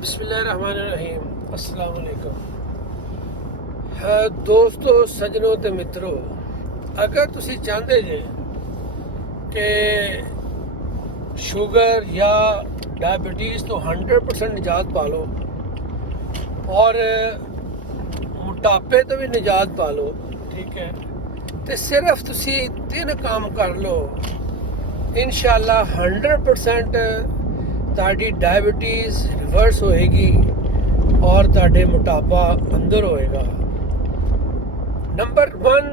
बिस्मिल्लाहिर्रहमानिर्रहीम अस्सलाम वालेकुम। दोस्तों सजनों ते मित्रों, अगर तुसी चाहते जे कि शुगर या डायबिटीज़ तो 100% निजात पा लो और मोटापे तो भी निजात पा लो, ठीक है, तो सिर्फ तुसी 3 काम कर लो, इंशाअल्लाह 100% ताड़ी डायबिटीज़ रिवर्स होएगी और ताड़े मोटापा अंदर होएगा। नंबर 1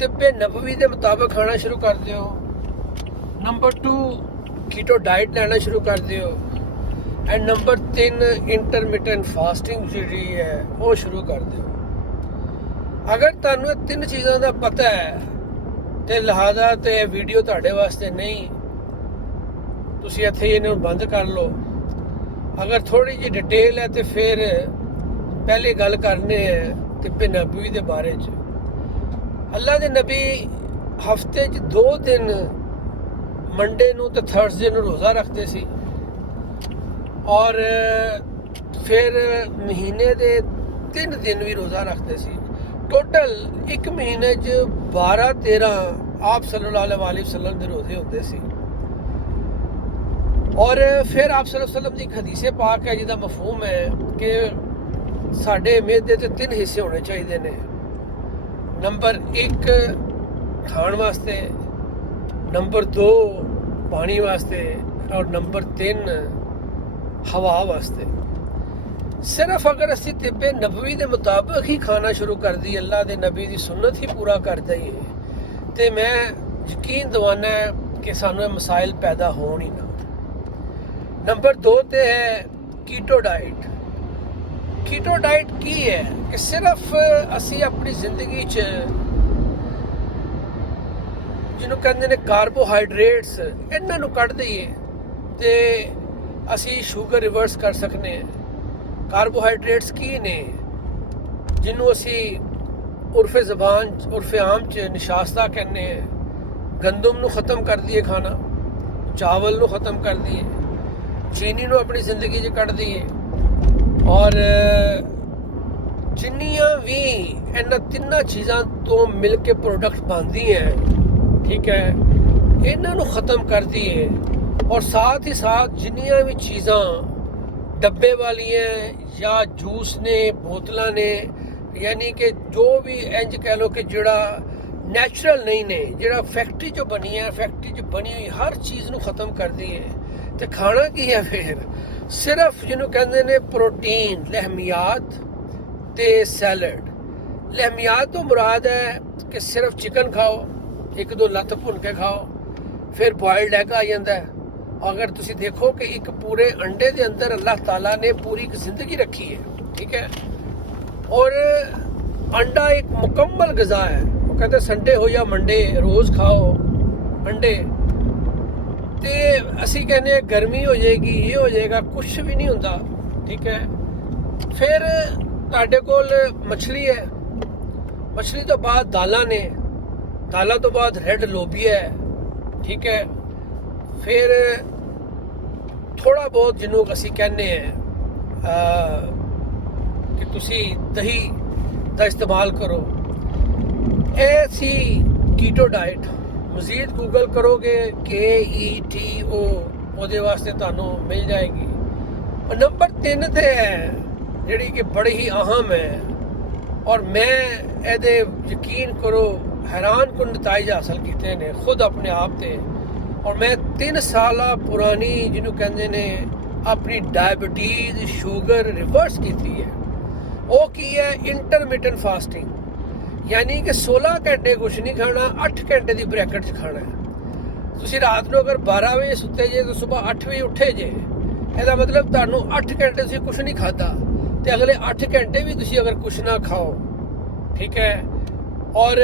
तिब्बे नबवी के मुताबिक खाना शुरू कर दियो। नंबर 2 कीटो डाइट लेना शुरू कर दियो। एंड नंबर 3 इंटरमिटेंट फास्टिंग जी है वो शुरू कर दियो। अगर तुहानू 3 चीज़ों का पता है तो लिहाजा तो वीडियो तुहाडे वास्ते नहीं, तुसी इत्थे इन्हूं बंद कर लो। अगर थोड़ी जी डिटेल है तो फिर पहले गल करने तिब्बे नबवी के बारे च। अल्लाह के नबी हफ्ते 2 दिन मंडे नूं ते थर्सडे नूं रोज़ा रखते सी और फिर महीने के 3 दिन भी रोज़ा रखते सी। टोटल एक महीने च 12-13 आप सल्लल्लाहु अलैहि वसल्लम के रोज़े होते सी। और फिर आप सल्लल्लाहु अलैहि वसल्लम की एक हदीस पाक है जिसका मफहूम है कि साढ़े मेदे के 3 हिस्से होने चाहिए ने। नंबर 1 खाण वास्ते, नंबर 2 पानी वास्ते और नंबर 3 हवा वास्ते। सिर्फ अगर असी तिब्बे नबवी के मुताबिक ही खाना शुरू कर दी, अल्लाह के नबी की सुन्नत ही पूरा कर दईए, तो मैं यकीन दवाना कि सानू मसाइल पैदा हो ही ना। नंबर 2 ते है कीटो डाइट। कीटो डाइट की है कि सिर्फ असी अपनी जिंदगी च जिन्हों कहते हैं कार्बोहाइड्रेट्स इन्हों कढ़ दईए तो असी शुगर रिवर्स कर सकते हैं। कार्बोहाइड्रेट्स की ने जिन्हों असी उर्फे जबान उर्फे आम च निशास्ता कहने हैं। गंदम नू ख़त्म कर दिए खाना, चावल नू ख़त्म कर दिए, चीनी नू अपनी जिंदगी च कढ़ दईए और जिन्नियां भी इन्हां 3 चीज़ों तो मिल के प्रोडक्ट बनती हैं, ठीक है, इन्हां नू ख़त्म कर दिए। और साथ ही साथ जिन्नियां भी चीज़ां डब्बे वाली हैं या जूस ने बोतलां ने, यानी कि जो भी इंज कह लो कि जिहड़ा नैचुरल नहीं ने, जिहड़ा फैक्ट्री चो बनी है, फैक्ट्री च बनी हुई हर चीज़ नू ख़त्म कर दिए। तो खाना की है फिर सिर्फ जिन्हों कहते हैं प्रोटीन, लहमियात ते सैलड। लहमियात तो मुराद है कि सिर्फ चिकन खाओ, 1-2 लत्त भुन के खाओ, फिर बॉयल्ड एग आ जाता है। अगर तुसी देखो कि एक पूरे अंडे के अंदर अल्लाह ताला ने पूरी एक जिंदगी रखी है, ठीक है, और अंडा एक मुकम्मल ग़िज़ा है। वो कहते हैं संडे हो या मंडे रोज़ खाओ अंडे। तो असी कहने गर्मी हो जाएगी, ये हो जाएगा, कुछ भी नहीं होता, ठीक है। फिर तुहाडे कोल मछली है, मछली तो बाद दालां ने, दालां तो बाद रेड लोबिया है, ठीक है। फिर थोड़ा बहुत जिन्हों असी कहने हैं कि तुसी दही का इस्तेमाल करो। ये सी कीटो डाइट। मजीद गूगल करोगे KETO ਉਹਦੇ वास्ते ਤੁਹਾਨੂੰ मिल जाएगी। और नंबर 3 ते है जिहड़ी कि बड़ी ही अहम है और मैं ਇਹਦੇ यकीन करो हैरान कुन नताइज हासिल किए ने खुद अपने आप ते। और मैं 3 साल पुरानी जिन्हों कहते ने अपनी डायबिटीज़ शुगर रिवर्स की है। वो की है इंटरमिटेंट फास्टिंग, यानी कि 16 घंटे कुछ नहीं खाना, 8 घंटे की ब्रैकेट च खाना है। तुसी रात को अगर 12 बजे सुते जे तो सुबह 8 बजे उठे जे, इसका मतलब तुहानू 8 घंटे तुसी कुछ नहीं खाता, तो अगले 8 घंटे भी तुसी अगर कुछ ना खाओ, ठीक है, और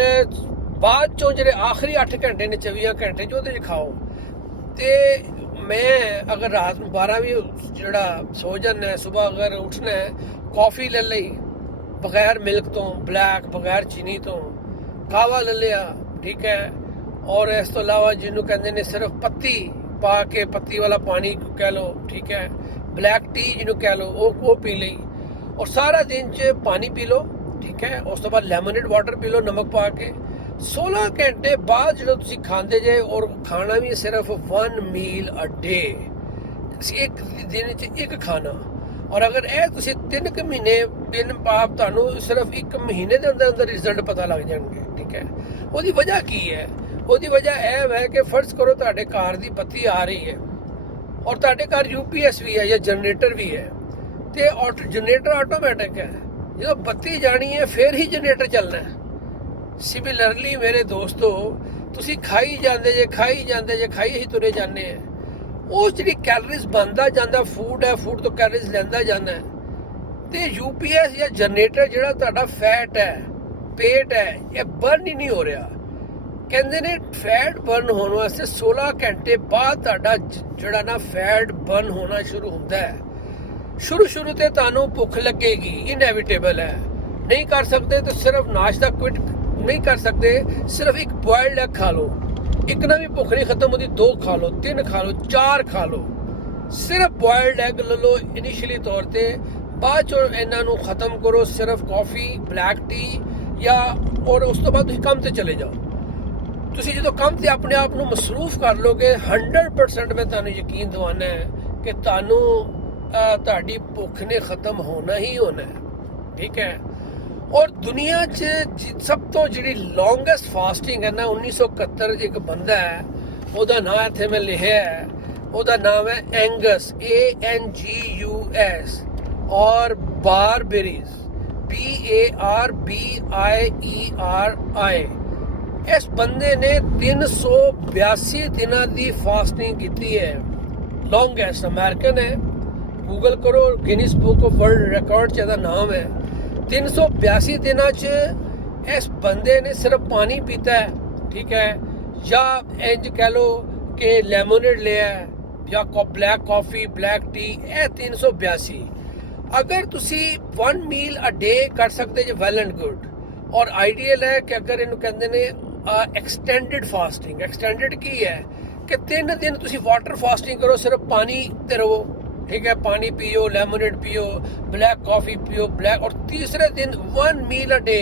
बाद चो जो आखिरी 8 घंटे ने 24 घंटे जो खाओ। तो मैं अगर रात में 12 भी जड़ा सो जाना है, सुबह अगर उठना है कॉफ़ी ले ली बगैर मिल्क तो, ब्लैक बगैर चीनी तो, कावा ले लिया, ठीक है। और इस तो अलावा जिन्हों कहते हैं सिर्फ पत्ती पा के, पत्ती वाला पानी कह लो, ठीक है, ਬਲੈਕ ਟੀ ਜਿਹਨੂੰ ਕਹਿ ਲਓ ਉਹ ਪੀ ਲਈ, ਔਰ ਸਾਰਾ ਦਿਨ 'ਚ ਪਾਣੀ ਪੀ ਲਓ, ਠੀਕ ਹੈ। ਉਸ ਤੋਂ ਬਾਅਦ ਲੈਮੋਨੇਡ ਵਾਟਰ ਪੀ ਲਓ ਨਮਕ ਪਾ ਕੇ। 16 ਘੰਟੇ ਬਾਅਦ ਜਦੋਂ ਤੁਸੀਂ ਖਾਂਦੇ ਜੇ, ਔਰ ਖਾਣਾ ਵੀ ਸਿਰਫ 1 ਮੀਲ ਅ ਡੇ, ਇੱਕ ਦਿਨ 'ਚ ਇੱਕ ਖਾਣਾ। ਔਰ ਅਗਰ ਇਹ ਤੁਸੀਂ 3 ਮਹੀਨੇ ਦਿਨ ਬਾਅਦ, ਤੁਹਾਨੂੰ ਸਿਰਫ 1 ਮਹੀਨੇ ਦੇ ਅੰਦਰ ਅੰਦਰ ਰਿਜ਼ਲਟ ਪਤਾ ਲੱਗ ਜਾਣਗੇ, ਠੀਕ ਹੈ। ਉਹਦੀ ਵਜ੍ਹਾ ਕੀ ਹੈ? ਉਹਦੀ ਵਜ੍ਹਾ ਇਹ ਹੈ ਕਿ ਫਰਜ਼ ਕਰੋ ਤੁਹਾਡੇ ਕਾਰ ਦੀ ਬੱਤੀ ਆ ਰਹੀ ਹੈ, ਔਰ ਤੁਹਾਡੇ ਘਰ UPS ਵੀ ਹੈ ਜਾਂ ਜਨਰੇਟਰ ਵੀ ਹੈ, ਤੇ ਜਨਰੇਟਰ ਆਟੋਮੈਟਿਕ ਹੈ। ਜਦੋਂ ਬੱਤੀ ਜਾਣੀ ਹੈ ਫਿਰ ਹੀ ਜਨਰੇਟਰ ਚੱਲਣਾ ਹੈ। ਸਿਮਿਲਰਲੀ ਮੇਰੇ ਦੋਸਤੋ, ਤੁਸੀਂ ਖਾਈ ਜਾਂਦੇ ਜੇ ਖਾਈ ਹੀ ਤੁਰੇ ਜਾਂਦੇ ਆ, ਉਹ ਜਿਹੜੀ ਕੈਲਰੀਜ਼ ਬਣਦਾ ਜਾਂਦਾ ਫੂਡ ਹੈ, ਫੂਡ ਤੋਂ ਕੈਲਰੀਜ਼ ਲੈਂਦਾ ਜਾਂਦਾ ਹੈ, ਤੇ UPS ਜਾਂ ਜਨਰੇਟਰ ਜਿਹੜਾ ਤੁਹਾਡਾ ਫੈਟ ਹੈ, ਪੇਟ ਹੈ, ਇਹ ਬਰਨ ਹੀ ਨਹੀਂ ਹੋ ਰਿਹਾ। ਕਹਿੰਦੇ ਨੇ ਫੈਟ ਬਰਨ ਹੋਣ ਵਾਸਤੇ 16 ਘੰਟੇ ਬਾਅਦ ਤੁਹਾਡਾ ਜਿਹੜਾ ਨਾ ਫੈਟ ਬਰਨ ਹੋਣਾ ਸ਼ੁਰੂ ਹੁੰਦਾ ਹੈ। ਸ਼ੁਰੂ ਤੇ ਤੁਹਾਨੂੰ ਭੁੱਖ ਲੱਗੇਗੀ, ਇਨਐਵਿਟੇਬਲ ਹੈ। ਨਹੀਂ ਕਰ ਸਕਦੇ ਤਾਂ ਸਿਰਫ ਨਾਸ਼ਤਾ ਕੁਇਟ ਨਹੀਂ ਕਰ ਸਕਦੇ, ਸਿਰਫ ਇੱਕ ਬੋਇਲਡ ਐਗ ਖਾ ਲਓ, ਇੱਕ ਨਾ ਵੀ ਭੁੱਖ ਨਹੀਂ ਖਤਮ ਹੁੰਦੀ, 2 ਖਾ ਲਓ, 3 ਖਾ ਲਓ, 4 ਖਾ ਲਓ, ਸਿਰਫ ਬੋਇਲਡ ਐਗ ਲੈ ਲਓ ਇਨੀਸ਼ੀਅਲੀ ਤੌਰ ਤੇ। ਬਾਅਦ ਚੋਂ ਇਹਨਾਂ ਨੂੰ ਖਤਮ ਕਰੋ, ਸਿਰਫ ਕਾਫੀ, ਬਲੈਕ ਟੀ ਜਾਂ, ਔਰ ਉਸ ਤੋਂ ਬਾਅਦ ਤੁਸੀਂ ਕੰਮ ਤੇ ਚਲੇ ਜਾਓ। ਤੁਸੀਂ ਜਦੋਂ ਕੰਮ ਤੇ ਆਪਣੇ ਆਪ ਨੂੰ ਮਸਰੂਫ ਕਰ ਲੋਗੇ, 100% ਮੈਂ ਤੁਹਾਨੂੰ ਯਕੀਨ ਦਿਵਾਨਾ ਹੈ ਕਿ ਤੁਹਾਨੂੰ ਤੁਹਾਡੀ ਭੁੱਖ ਨੇ ਖਤਮ ਹੋਣਾ ਹੀ ਹੋਣਾ ਹੈ, ਠੀਕ ਹੈ। ਔਰ ਦੁਨੀਆ 'ਚ ਸਭ ਤੋਂ ਜਿਹੜੀ ਲੌਂਗੈਸਟ ਫਾਸਟਿੰਗ ਹੈ ਨਾ, 1971 'ਚ ਇੱਕ ਬੰਦਾ ਹੈ, ਉਹਦਾ ਨਾਮ ਇੱਥੇ ਮੈਂ ਲਿਖਿਆ ਹੈ, ਉਹਦਾ ਨਾਮ ਹੈ ਐਂਗਸ, ANGUS, ਔਰ ਬਾਰਬੇਰੀਜ਼, BARBIERI। ਇਸ ਬੰਦੇ ਨੇ 382 ਦਿਨਾਂ ਦੀ ਫਾਸਟਿੰਗ ਕੀਤੀ ਹੈ, ਲੌਂਗੈਸਟ, ਅਮਰੀਕਨ ਹੈ। ਗੂਗਲ ਕਰੋ, Guinness book of world record 'ਚ ਇਹਦਾ ਨਾਮ ਹੈ। 382 ਦਿਨਾਂ 'ਚ ਇਸ ਬੰਦੇ ਨੇ ਸਿਰਫ ਪਾਣੀ ਪੀਤਾ ਹੈ, ਠੀਕ ਹੈ, ਜਾਂ ਇੰਜ ਕਹਿ ਲਓ ਕਿ ਲੈਮੋਨੇਡ ਲਿਆ ਜਾਂ ਬਲੈਕ ਕਾਫੀ, ਬਲੈਕ ਟੀ, ਇਹ 382। ਅਗਰ ਤੁਸੀਂ 1 ਮੀਲ ਅ ਡੇ ਕਰ ਸਕਦੇ ਜੇ, ਵੈਲ ਐਂਡ ਗੁੱਡ। ਔਰ ਆਈਡੀਅਲ ਹੈ ਕਿ ਅਗਰ ਇਹਨੂੰ ਕਹਿੰਦੇ ਨੇ ਐਕਸਟੈਂਡਡ ਫਾਸਟਿੰਗ। ਐਕਸਟੈਂਡਡ ਕੀ ਹੈ ਕਿ 3 ਦਿਨ ਤੁਸੀਂ ਵਾਟਰ ਫਾਸਟਿੰਗ ਕਰੋ, ਸਿਰਫ ਪਾਣੀ ਤੇ ਰਹੋ, ठीक है, पानी पियो, लेमोनेड पियो, ब्लैक कॉफी पियो, ब्लैक, और तीसरे दिन 1 मील अ डे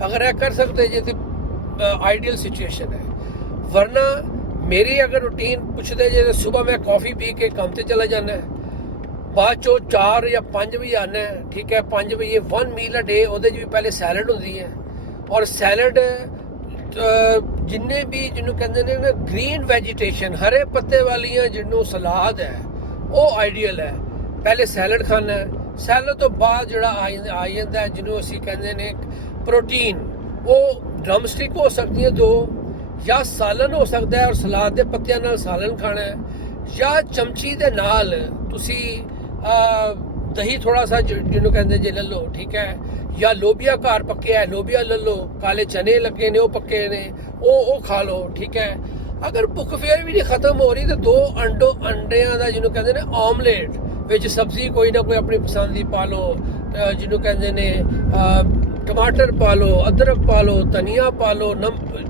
अगर ये कर सकते हैं तो आइडियल सिचुएशन है। वरना मेरी अगर रूटीन पूछते जे, सुबह मैं कॉफ़ी पी के काम से चला जाना है, बाद चो 4 या 5 बजे आना है, ठीक है, 5 बजे 1 मील अ डे, ਉਹਦੇ 'ਚ ਵੀ ਪਹਿਲੇ सैलड ਹੁੰਦੀ है, और सैलड जिन्ने भी जिन्हों कहते हैं ना ग्रीन वेजिटेशन, हरे पत्ते वालियां जिन्हों सलाद है, वो आइडियल है। पहले सैलड खाना है, सैलड तो बाद जो आ जाता है जिन्हों असी कहते हैं प्रोटीन, वो ड्रमस्टिक हो सकती है 2, या सालन हो सकता है, और सलाद के पत्तियां नाल सालन खाना है, या चमची दे नाल तुसी दही थोड़ा सा जिन्हों कहते जे ले लो, ठीक है, या लोबिया घर पक्के है, लोबिया ले लो, काले चने लगे ने वो पक्के ने, वो खा लो, ठीक है। अगर भुख फिर भी नहीं खत्म हो रही तो 2 अंडियां का जिन्हों कहते हैं ऑमलेट विच सब्जी कोई ना कोई अपनी पसंद की पा लो, जिन्हों कहते हैं टमाटर पा लो, अदरक पा लो, धनिया पा लो,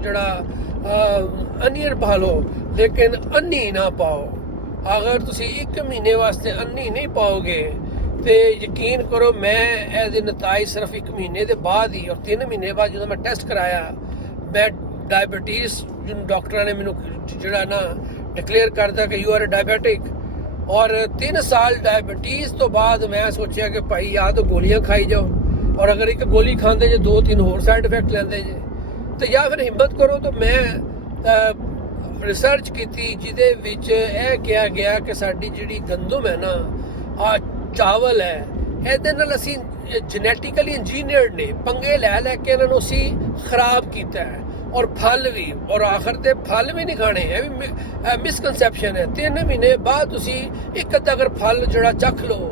जड़ा अनियन पा लो, लेकिन अन्नी ना पाओ। अगर तुसी 1 महीने वास्ते अन्नी नहीं पाओगे तो यकीन करो, मैं ये नताइज सिर्फ 1 महीने के बाद ही, और 3 महीने बाद जो मैं टेस्ट कराया, मैं डायबिटीज़ जिन डॉक्टर ने मैनू जड़ा ना डिक्लेयर करता कि यू आर डायबिटिक, और 3 साल डायबिटीज़ तो बाद मैं सोचा कि भाई या तो गोलियां खाई जाओ, और अगर एक गोली खाते जे 2-3 होर साइड इफेक्ट लेंदे जे, तो या फिर हिम्मत करो। तो मैं रिसर्च की जिहदे विच यह कहा गया कि साडी जिहड़ी गंदम है ना, चावल है, ਇਹਦੇ ਨਾਲ ਅਸੀਂ ਜੈਨੇਟਿਕਲੀ ਇੰਜੀਨੀਅਰਡ ਨੇ, ਪੰਗੇ ਲੈ ਕੇ ਇਹਨਾਂ ਨੂੰ ਅਸੀਂ ਖਰਾਬ ਕੀਤਾ ਹੈ। ਔਰ ਫਲ ਵੀ, ਔਰ ਆਖਰ ਤੇ ਫਲ ਵੀ ਨਹੀਂ ਖਾਣੇ, ਇਹ ਵੀ ਮਿਸਕਨਸੈਪਸ਼ਨ ਹੈ। 3 ਮਹੀਨੇ ਬਾਅਦ ਤੁਸੀਂ ਇੱਕ ਅੱਧਾ ਅਗਰ ਫਲ ਜਿਹੜਾ ਚੱਖ ਲਓ,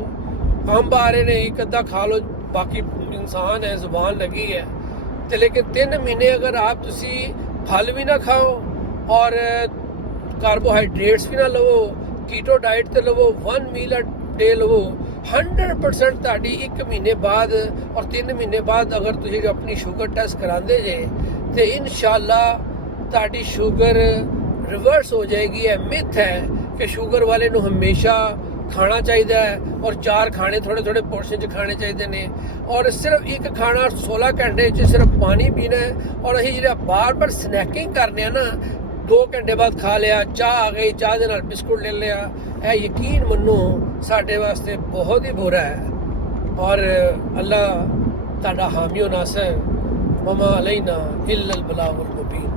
ਅੰਬ ਆ ਰਹੇ ਨੇ, ਇੱਕ ਅੱਧਾ ਖਾ ਲਓ, ਬਾਕੀ ਇਨਸਾਨ ਹੈ, ਜ਼ੁਬਾਨ ਲੱਗੀ ਹੈ, ਤੇ ਲੇਕਿਨ 3 ਮਹੀਨੇ ਅਗਰ ਆਪ ਤੁਸੀਂ ਫਲ ਵੀ ਨਾ ਖਾਓ, ਔਰ ਕਾਰਬੋਹਾਈਡਰੇਟਸ ਵੀ ਨਾ ਲਵੋ, ਕੀਟੋ ਡਾइट ਤੇ ਲਵੋ, 1 ਮੀਲ ਅ ਡੇ ਲਵੋ, 100% ਤੁਹਾਡੀ 1 ਮਹੀਨੇ ਬਾਅਦ ਔਰ 3 ਮਹੀਨੇ ਬਾਅਦ ਅਗਰ ਤੁਸੀਂ ਆਪਣੀ ਸ਼ੂਗਰ ਟੈਸਟ ਕਰਾਉਂਦੇ ਜੇ, ਤੇ ਇਨਸ਼ਾਅੱਲਾ ਤੁਹਾਡੀ ਸ਼ੂਗਰ ਰਿਵਰਸ ਹੋ ਜਾਏਗੀ। ਇਹ ਮਿਥ ਹੈ ਕਿ ਸ਼ੂਗਰ ਵਾਲੇ ਨੂੰ ਹਮੇਸ਼ਾ ਖਾਣਾ ਚਾਹੀਦਾ ਹੈ ਔਰ 4 ਖਾਣੇ ਥੋੜੇ ਥੋੜੇ ਪੋਰਸ਼ਨ 'ਚ ਖਾਣੇ ਚਾਹੀਦੇ ਨੇ ਔਰ ਸਿਰਫ ਇੱਕ ਖਾਣਾ 16 ਘੰਟੇ 'ਚ ਸਿਰਫ ਪਾਣੀ ਪੀਣਾ ਹੈ ਔਰ ਅਸੀਂ ਜਿਹੜਾ ਬਾਰ-ਬਾਰ ਸਨੈਕਿੰਗ ਕਰਨੇ ਆ ਨਾ 2 ਘੰਟੇ ਬਾਅਦ ਖਾ ਲਿਆ ਚਾਹ ਆ ਗਈ ਚਾਹ ਦੇ ਨਾਲ ਬਿਸਕੁਟ ਲੈ ਲਿਆ ਇਹ ਯਕੀਨ ਮੰਨੋ ਸਾਡੇ ਵਾਸਤੇ ਬਹੁਤ ਹੀ ਬੁਰਾ ਹੈ ਔਰ ਅੱਲਾ ਤੁਹਾਡਾ ਹਾਮੀ ਨਾਸਰ ਵਮਾ ਅਲੈਨਾ ਇल्लल बलागुल मुबीन।